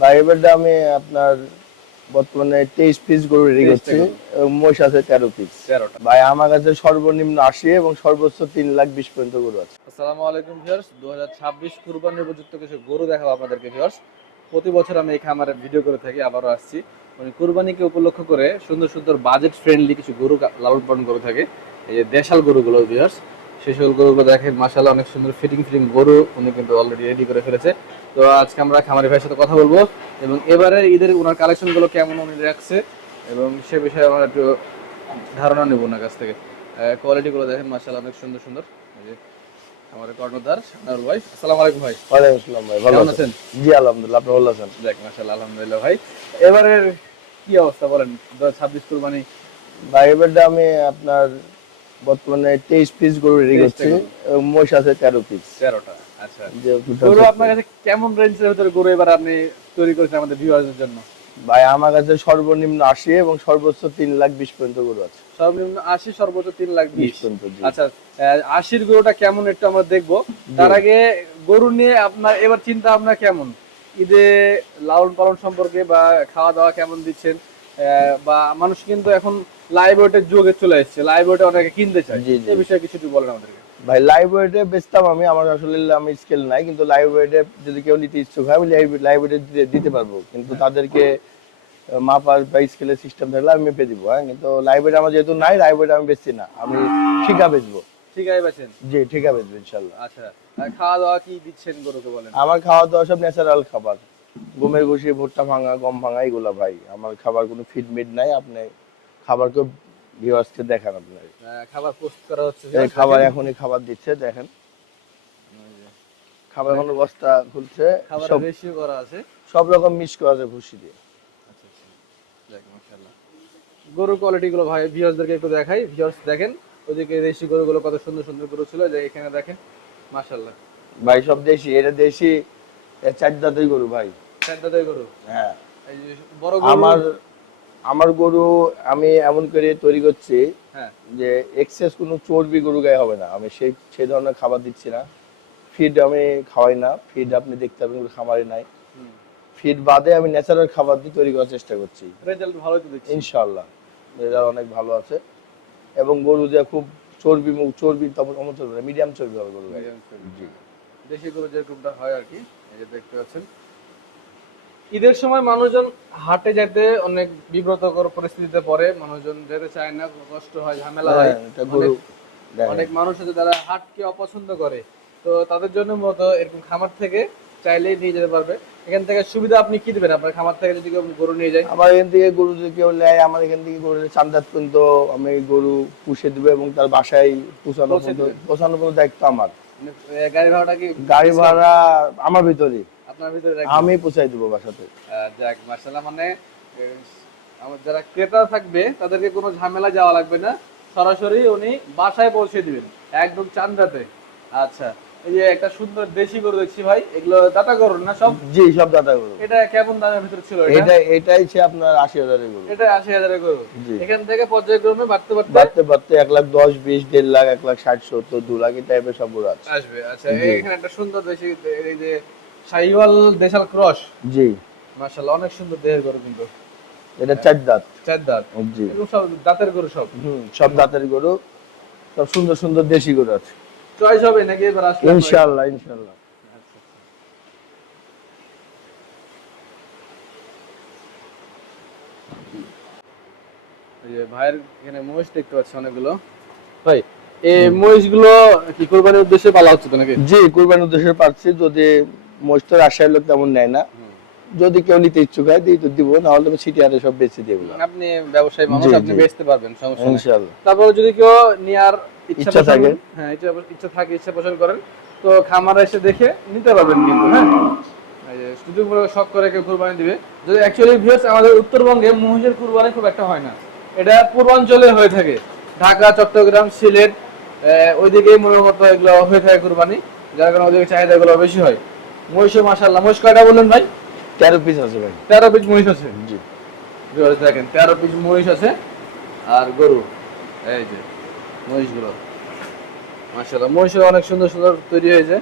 ভাই এবারটা আমি আপনার বর্তমানে 23 পিস গরু রেডি 23 করছি টা গরু। এবং মোষ আছে 13 পিস। 13টা। ভাই আমার কাছে সর্বনিম্ন 80 এবং সর্বোচ্চ 3,20,000 পর্যন্ত গরু আছে। আসসালামু আলাইকুম ভিউয়ার্স, 2026 কুরবানির উপযুক্ত কিছু গরু দেখাবো আপনাদেরকে ভিউয়ার্স। প্রতি বছর আমি এই খামারে ভিডিও করে থাকি, আবারও আসছি। মানে কুরবানিকে উপলক্ষ করে সুন্দর সুন্দর বাজেট ফ্রেন্ডলি কিছু গরু লালন পালন করে থাকে। এই যে দেশাল গরুগুলো ভিউয়ার্স, সেই সকল গরুগুলো দেখেন মাশাআল্লাহ অনেক সুন্দর ফিটিং গরু উনি কিন্তু অলরেডি রেডি করে ফেলেছে। তো আজকে আমরা খামারি ভাইয়ের সাথে কথা বলবো এবং এবারে ঈদের ওনার কালেকশনগুলো কেমন উনি রাখছে এবং সে বিষয়ে আমরা একটু ধারণা নেব ওনার কাছ থেকে। কোয়ালিটিগুলো দেখেন মাশাআল্লাহ অনেক সুন্দর সুন্দর। এই যে আমার কর্ণধার আনারুল ভাই, আসসালামু আলাইকুম ভাই। ওয়ালাইকুম আসসালাম ভাই, ভালো কেমন আছেন? আছেন? জি আলহামদুলিল্লাহ, আপনি ভালো আছেন? দেখ মাশাআল্লাহ আলহামদুলিল্লাহ ভাই। এবারের কি অবস্থা বলেন 2026 কুরবানি? ভাই এবারটা আমি আপনার বর্তমানে 23 পিস গরু রেডি 23 টা করছি গরু। এবং মোষ আছে 13 পিস। 13টা। আচ্ছা। যে গরু আপনার কাছে কেমন রেঞ্জের ভিতরে গরু এবার আপনি তৈরি করেছেন আমাদের ভিউয়ারদের জন্য? ভাই আমার কাছে সর্বনিম্ন 80 এবং সর্বোচ্চ 3,20,000 পর্যন্ত গরু আছে। সর্বনিম্ন 80, সর্বোচ্চ 3,20,000 পর্যন্ত, জি। আচ্ছা, 80 গরুটা কেমন একটু আমরা দেখবো। তার আগে গরু নিয়ে আপনার এবার চিন্তা ভাবনা কেমন? ঈদে লালন পালন সম্পর্কে বা খাওয়া দাওয়া কেমন দিচ্ছেন? বা মানুষ কিন্তু এখন লাইভ ওয়েটের যুগে চলে এসেছে, লাইভ ওয়েটে অনেকে কিনতে চায়। জি, জি। এই বিষয়ে কিছু একটু বলেন আমাদেরকে। ভাই লাইভ ওয়েটে বেচতাম আমি, আমার আসলে আমি স্কেল নাই, কিন্তু লাইভ ওয়েটে যদি কেউ নিতে ইচ্ছুক হয় আমি লাইভ ওয়েটে দিতে পারবো, কিন্তু তাদেরকে মাপার বা স্কেলের সিস্টেম থাকলে আমি মেপে দিব। হ্যাঁ, কিন্তু লাইভ ওয়েট আমার যেহেতু নাই, লাইভ ওয়েট আমি বেচছি না, আমি ঠিকা বেচবো। ঠিক আছে বেছেন। জি, ঠিকা বেচবো ইনশাল্লাহ। আচ্ছা, আর খাওয়া দাওয়া কি দিচ্ছেন গরুকে বলেন? আমার খাওয়া দাওয়া সব ন্যাচারাল খাবার, গমের ভুসি, ভুট্টা ভাঙা, গম ভাঙা, এগুলা ভাই। আমার খাবার কোনো ফিড মিড নাই। আপনি খাবারকে ভিউয়ার্সকে দেখান আপনার। খাবার প্রস্তুত করা হচ্ছে। এই খাবার এখনই খাবার দিচ্ছে, দেখেন। খাবার এখনো বস্তা খুলছে, খাবার সব রেশিও করা আছে। সব রকম মিক্স করা আছে ভুসি দিয়ে। আচ্ছা আচ্ছা, দেখ মাশাআল্লাহ গরুর কোয়ালিটি গুলো ভাই ভিউয়ার্সদেরকে একটু দেখাই। ভিউয়ার্স দেখেন ওইদিকে দেশি গরুগুলো কত সুন্দর সুন্দর গরু ছিল, যে এখানে দেখেন মাশাআল্লাহ। ভাই সব দেশি, এটা দেশি, চার দাঁতের গরু ভাই। চার দাঁতের গরু। হ্যাঁ, এই যে বড় গরু। আমার গরু আমি এমন করে তৈরি করছি হ্যাঁ, যে এক্সেস কোনো চর্বি গরু গায়ে হবে না। আমি সেই ধরনের খাবার দিচ্ছি না। ফিড আমি খাওয়াই না, ফিড আপনি দেখতে পাবেন খামারে নাই। ফিড বাদে আমি ন্যাচারাল খাবার দিয়ে তৈরি করার চেষ্টা করছি। রেজাল্ট ভালো তো দিচ্ছি ইনশাআল্লাহ রেজাল্ট অনেক ভালো আছে। এবং গরু যে খুব চর্বি তেমন চর্বি না, মিডিয়াম চর্বি হবে গরু গায়ে। জি। দেশি গরু যেরকমটা হয় আর কি। এই যে দেখতে পাচ্ছেন ঈদের সময় মানুষজন হাটে যেতে অনেক বিব্রতকর পরিস্থিতিতে পড়ে, মানুষজন যেতে চায় না, কষ্ট হয়, ঝামেলা হয়। এটা গরু অনেক মানুষ আছে যারা হাটকে অপছন্দ করে, তো তাদের জন্য মূলত এরকম খামার থেকে চাইলেই নিয়ে যেতে পারবে। এখান থেকে সুবিধা আপনি কি দিবেন আপনার খামার থেকে যদি কেউ গরু নিয়ে যায়? আমার এখান থেকে গরু যদি কেউ নেয়, আমার এখান থেকে গরু চান্দাত পর্যন্ত আমি গরু পুষে দেবো এবং তার বাসায় পৌঁছানো পর্যন্ত দায়িত্ব আমার। মানে, গাড়ি ভাড়াটা কি? গাড়ি ভাড়া আমার ভিতরে, আপনার ভিতরে আমি পৌঁছাই দেবো বাসাতে। যাক মাশাআল্লাহ, মানে আমার যারা ক্রেতা থাকবে তাদেরকে কোনো ঝামেলা যাওয়া লাগবে না, সরাসরি উনি বাসায় পৌঁছে দিবেন একদম চান্দাতে। আচ্ছা, এই যে একটা সুন্দর দেশি গরু দেখছি ভাই, এগুলো দাতা গরু না সব? জি, সব দাদা গরু। এটা কেমন দামের ভিতরে ছিল? এটাই সে আপনার 80,000-এর গরু। এটা 80,000-এর গরু। জি। এখান থেকে পর্যায়ক্রমে বাড়তে বাড়তে 1,10,000, 20, 1,50,000, 1,60,000, 70, 2,00,000 এই টাইপের সব গরু আছে। আসবে। আচ্ছা, এখানে একটা সুন্দর দেশি, এই যে শাহিওয়াল দেশাল ক্রস। জি, মাশাআল্লাহ অনেক সুন্দর দেহের গরু কিন্তু। এটা 4 দাঁত। চার দাঁত। জি, এগুলো সব দাঁতের গরু সব। সব দাঁতের গরু, সব সুন্দর সুন্দর দেশি গরু আছে। চয়েস হবে নাকি এবার আসলে? ইনশাআল্লাহ ইনশাআল্লাহ। আচ্ছা, আচ্ছা। এই যে ভাইয়ের এখানে মহিষ দেখতে পাচ্ছি অনেকগুলো। ভাই এই মহিষগুলো কি কুরবানির উদ্দেশ্যে পালা হচ্ছে তো নাকি? জি, কুরবানির উদ্দেশ্যে পাচ্ছি। যদি মোস্ট রাজশাহীর লোক তেমন নেয় না, যদি কেউ নিতে ইচ্ছুক হয় দিই তো দিব, না হলে আমি সিটি হাটে সব বেচে দেব। আপনি ব্যবসায়ী মানুষ, জি, আপনি জি। বেচতে পারবেন, সমস্যা নেই ইনশাআল্লাহ। তারপরে যদি কেউ নেয়ার ইচ্ছা থাকে, হ্যাঁ ইচ্ছা থাকে, ইচ্ছা পোষণ করেন, তো খামারে এসে দেখে নিতে পারবেন কিন্তু। হ্যাঁ, এই যে শুধু শখ করে কেউ কুরবানি দিবে, যদি অ্যাকচুয়ালি ভিউয়ার্স আমাদের উত্তরবঙ্গে মহিষের কুরবানি খুব একটা হয় না, এটা পূর্বাঞ্চলে হয়ে থাকে। ঢাকা, চট্টগ্রাম, সিলেট ওইদিকেই মূলত এগুলো হয়ে থাকে কুরবানি, যার কারণে ওইদিকে চাহিদা এগুলো বেশি হয়। মহিষও মাশাআল্লাহ, মহিষ কয়টা বললেন ভাই? 13 পিস আছে ভাই। 13 পিস মহিষ আছে। জি, ভিউয়ার্স দেখেন 13 পিস মহিষ আছে আর গরু। এই যে মহিষগুলো মাশাআল্লাহ, মহিষও অনেক সুন্দর সুন্দর তৈরি হয়েছে।